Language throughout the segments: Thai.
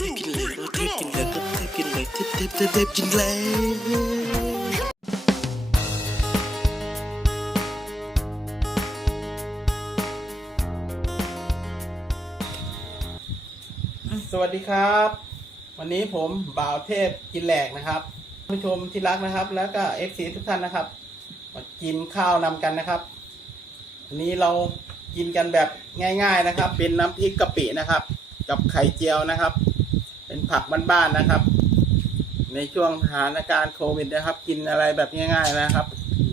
เทพจริงเลยสวัสดีครับ วันนี้ผมบ่าวเทพกินแหลกนะครับผู้ชมที่รักนะครับ แล้วก็เอฟซีทุกท่านนะครับมากินข้าวนำกันนะครับวันนี้เรากินกันแบบง่าย ๆนะครับ เป็นน้ำพริกกะปินะครับ กับไข่เจียวนะครับ เป็นผักบ้านๆนะครับ ในช่วงสถานการณ์โควิดนะครับ กินอะไรแบบง่าย ๆนะครับ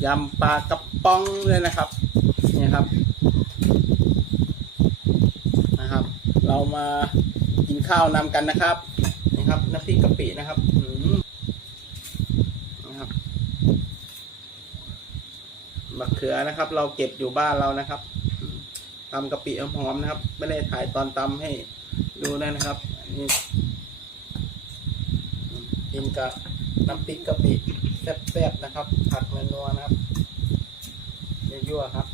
ยำปลากระป๋องเลยนะครับนี่ครับนะครับ เรามากินข้าวนำกันนะครับนี่ครับน้ำพริกกะปินะครับมนะครับมะเขือนะครับ เราเก็บอยู่บ้านเรานะครับตำกะปิหอมๆนะครับ ไม่ได้ถ่ายตอนตำให้ดูนะครับนนี้อืม กินกับน้ำพริกกะปิแซ่บๆนะครับ ผัดนัวๆนะครับยั่วๆครับ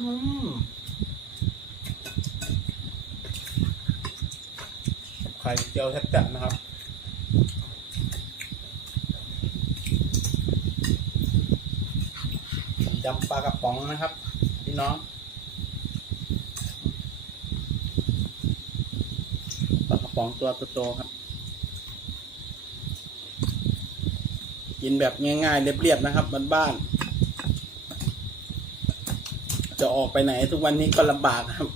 อืมไข่เจียวแซ่บๆนะครับยำปลากระป๋องนะครับ พี่น้องปลากระป๋องตัวโตๆครับ กินแบบง่ายๆ เรียบๆนะครับบ้านๆจะออกไปไหนทุกวันนี้ก็ลำบากครับ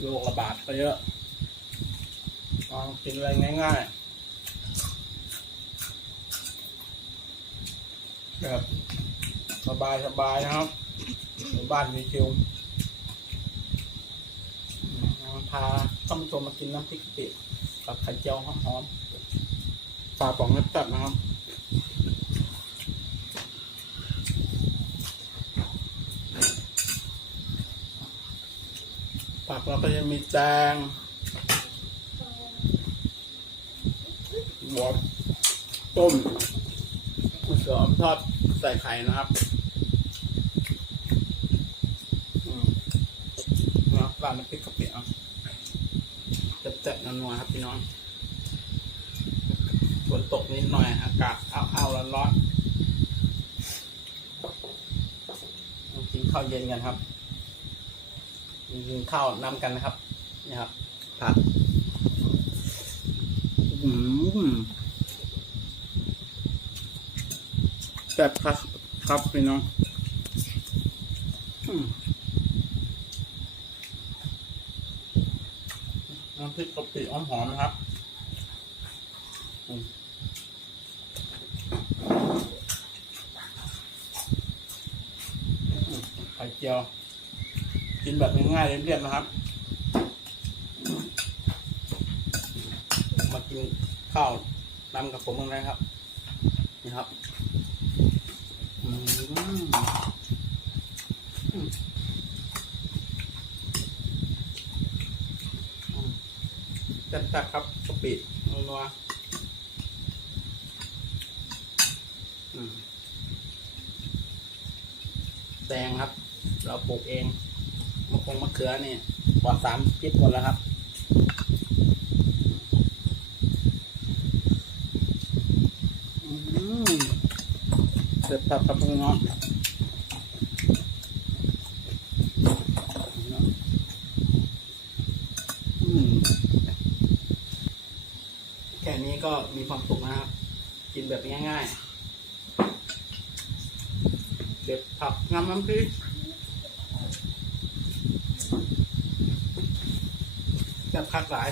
โรคระบาดก็เยอะลองกินอะไรง่ายๆแบบสบายๆนะครับบ้านมีชิว พาท่านผู้ชมมากินน้ำพริกกะปิกับไข่เจียวหอมๆปลาป๋องแซ่บๆนะครับ ผักเราก็จะมีแตงหัวต้มมะเขือทอดใส่ไข่นะครับอืมนะร้านน้ำพริกกะปิอะ เจ็บๆนัวๆครับพี่น้องฝนตกนิดหน่อย อากาศอ้าวๆร้อนๆมากินข้าวเย็นกันครับกินข้าวนำกันนะครับ นี่ครับผักอืมแซ่บครับครับพี่น้อง อืม น้ำพริกกะปิหอมนะครับไข่เจียว กินแบบง่ายๆเรียบๆนะครับ มากินข้าวนำกับผมตรงนี้ครับ นี่ครับ อืมอืมอืม แซ่บๆครับกะปินัวแตงครับ เราปลูกเองมะคงมะเขือนี่ปลอดสารพิษหมดแล้วครับอืมเสร็จสับครับพี่น้องอืมแค่นี้ก็มีความสุขนะครับ กินแบบง่ายๆเด็ดผักงามน้ำพริกจะพักหลาย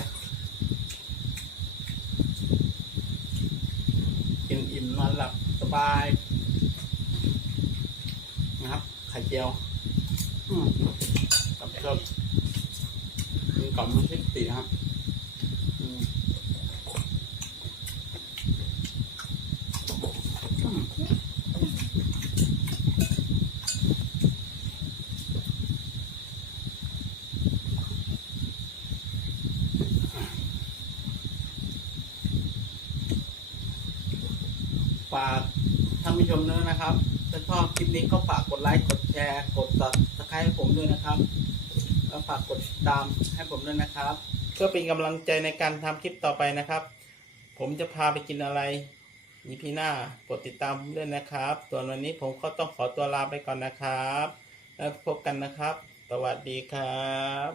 กินอิ่มนอนหลับสบาย นะครับ ไข่เจียวกับกับกินกล่อมน้ำพริกตีนะครับ ฝากท่านผู้ชมด้วยนะครับ ถ้าชอบคลิปนี้ก็ฝากกดไลค์ กดแชร์ กด subscribe ให้ผมด้วยนะครับ แล้วฝากกดติดตามให้ผมด้วยนะครับ เพื่อเป็นกำลังใจในการทำคลิปต่อไปนะครับ ผมจะพาไปกินอะไรยีพีหน้าโปรดติดตามผมด้วยนะครับ ส่วนวันนี้ผมก็ต้องขอตัวลาไปก่อนนะครับ แล้วพบกันนะครับ สวัสดีครับ